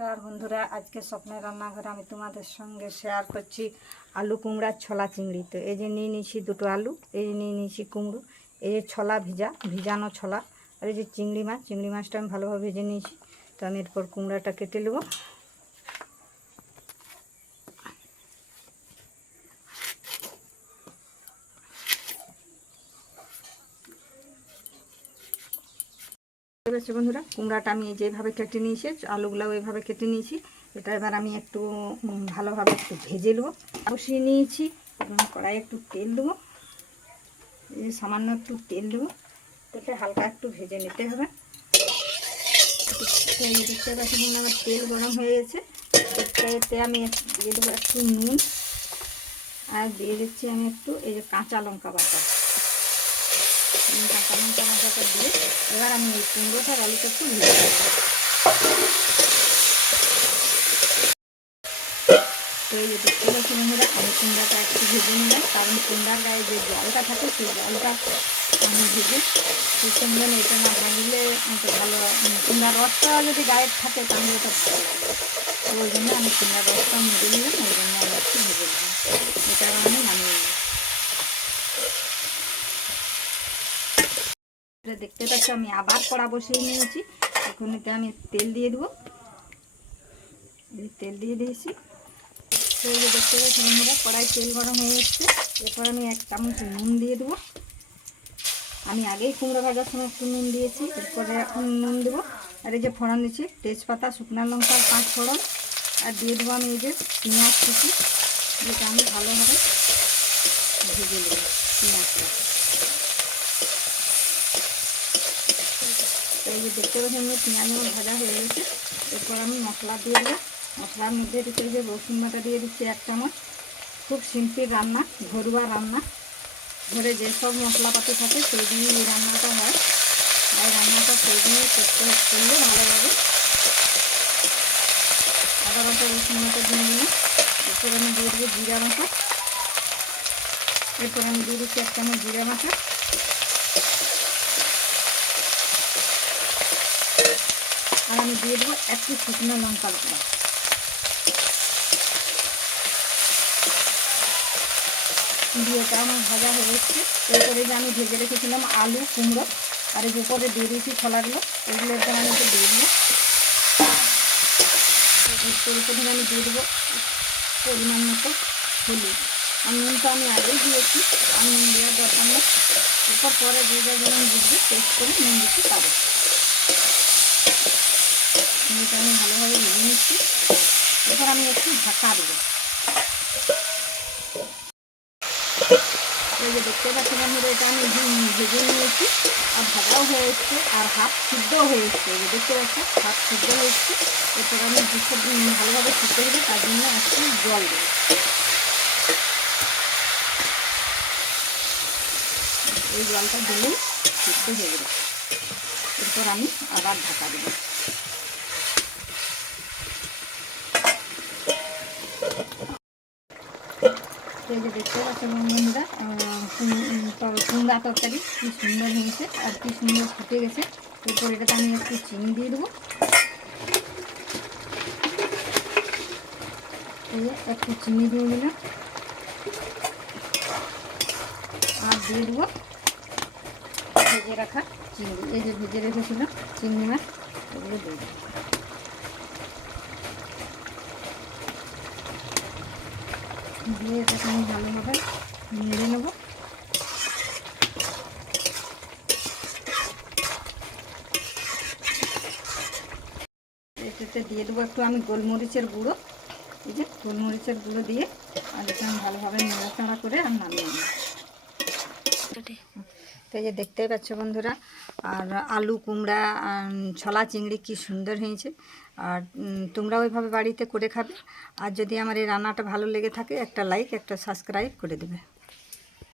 নমস্কার বন্ধুরা, আজকে স্বপ্নের রান্নাঘরে আমি তোমাদের সঙ্গে শেয়ার করছি আলু কুমড়ার ছোলা চিংড়ি। তো এই যে নিয়ে নিয়েছি দুটো আলু, এই যে নিয়ে নিয়েছি কুমড়ো, এই যে ছোলা ভিজানো ছোলা, আর এই যে চিংড়ি মাছটা আমি ভালোভাবে ভেজে নিয়েছি। তো আমি এরপর কুমড়াটা কেটে নেব। বন্ধুরা, কুমড়াটা আমি যেভাবে কেটে নিয়েছি, আলুগুলাও এইভাবে কেটে নিয়েছি। এটা এবার আমি একটু ভালোভাবে একটু ভেজে নেবো। বসিয়ে নিয়েছি, কড়াই একটু তেল দেবো, এই সামান্য একটু তেল দেবো, তেলটা হালকা একটু ভেজে নিতে হবে। দেখতে পাচ্ছি আমার তেল গরম হয়ে গেছে। এতে আমি দিয়ে দেবো একটু নুন, আর দিয়ে দিচ্ছি আমি একটু এই যে কাঁচা লঙ্কা বাটা। কাঁচা লঙ্কা বাটাটা দিয়ে এবার আমি এই কুমড়োটার আলুটা একটু ভেজে দেবো। তো এই যে দেখতে পাচ্ছি বন্ধুরা, আমি কুমড়াটা একটু ভেজে নিলাম, কারণ কুমড়ার গায়ে যে জলটা থাকে সেই জলটা আমি ভেজে সেই সঙ্গে এটা না ভাজলে ভালো, কুমড়ার রসটা যদি গায়ে থাকে তাহলে এটা ভালো লাগে। তো ওই জন্য আমি কুমড়ার রসটা মেরে নিলাম, ওই জন্য আমি একটু ভেজে নিলাম। এটা আমি নামিয়ে নিই। দেখতে পাচ্ছি আমি আবার কড়া বসিয়ে নিয়েছি। এখন এতে আমি তেল দিয়ে দেবো, তেল দিয়ে দিয়েছি। তো এই যে দেখতে পাচ্ছি বন্ধুরা, কড়াই তেল গরম হয়ে এসছে। এরপর আমি 1 চামচ নুন দিয়ে দেবো। আমি আগেই কুমড়ো ভাজার সময় একটু নুন দিয়েছি, এরপরে এখন নুন দেবো। আর এই যে ফোড়ন দিচ্ছি, তেজপাতা, শুকনো লঙ্কা, 5 ফোড়ন, আর দিয়ে দেবো আমি এই যে পেঁয়াজ কুচি, যেটা আমি ভালোভাবে ভেজে নেব পেঁয়াজটা। এই যে দেখতে পাচ্ছি আমি পেঁয়াজ ভাজা হয়ে গেছে। এরপর আমি মশলা দিয়ে দেবো। মশলার মধ্যে দিচ্ছি যে রসুন বাটা দিয়ে দিচ্ছি 1 চামচ। খুব সিম্পল রান্না, ঘরোয়া রান্না, ঘরে যেসব মশলাপাতি থাকে সেই দিয়েই এই রান্নাটা হয়। এই রান্নাটা সেই দিয়ে করলে ভালো লাগে। আদা বাটা, রসুন বাটা দিয়ে দিলাম। এরপর আমি দিয়ে দেবো জিরা বাটা। এরপর আমি দিয়ে দিচ্ছি 1 চামচ জিরা বাটা। আর আমি দিয়ে দেবো একটু শুকনো লঙ্কা বাটা। দিয়ে এটা আমার ভাজা হয়ে এসছে। এরপরে যে আমি ভেজে রেখেছিলাম আলু, কুমড়ো, আর এই উপরে দিয়ে দিয়েছি ছোলাগুলো, এগুলো একদম আমি একটু দিয়ে দেবো। এরপরে আমি দিয়ে দেবো পরিমাণ মতো হলুদ। আর নুনটা আমি আগেই দিয়েছি, আর নুন দেওয়ার দরকার নেই। এরপর পরে যে যেমন বুঝবে টেস্ট করে নুন দিতে পারো। নুনটা আমি ভালোভাবে ভেজে নিচ্ছি। এরপর আমি একটু ঢাকা দেবো। এই যে দেখতে পাচ্ছি বন্ধুরা, এটা আমি ভেজে নিয়েছি, আর ভাজাও হয়ে এসছে, আর হাফ সিদ্ধও হয়ে এসছে। এই যে দেখতে পাচ্ছি হাফ সিদ্ধ হয়ে এসছে। এরপর আমি ভালোভাবে সিদ্ধ হবে, তার জন্য একটু জল দেবো। এই জলটা দিলেই সিদ্ধ হয়ে যাবে। এরপর আমি আবার ঢাকা দেবো। এই যে দেখতে পাচ্ছেন বন্ধুরা, কুমড়া তরকারি কি সুন্দর হয়েছে আর কি সুন্দর ফুটে গেছে। এরপর এটাতে আমি একটু চিনি দিয়ে দেবো। এই যে একটু চিনি দিয়ে দিলাম, আর দিয়ে দেবো ভেজে রাখা চিংড়ি। এই যে ভেজে রেখেছিলাম চিংড়ি মাছ, ওগুলো দিয়ে দেবো। দিয়ে এটাকে আমি ভালোভাবে নেড়ে নেবো। এটাতে দিয়ে দেবো একটু আমি গোলমরিচের গুঁড়ো। এই যে গোলমরিচের গুঁড়ো দিয়ে আর এটা আমি ভালোভাবে নাড়াচাড়া করে আর নামিয়ে নেব। তো এই যে দেখতেই পাচ্ছ বন্ধুরা, আর আলু কুমড়া ছোলা চিংড়ি কি সুন্দর হয়েছে। আর তোমরা ওইভাবে বাড়িতে করে খাবে। আর যদি আমার এই রান্নাটা ভালো লেগে থাকে, একটা লাইক, একটা সাবস্ক্রাইব করে দেবে।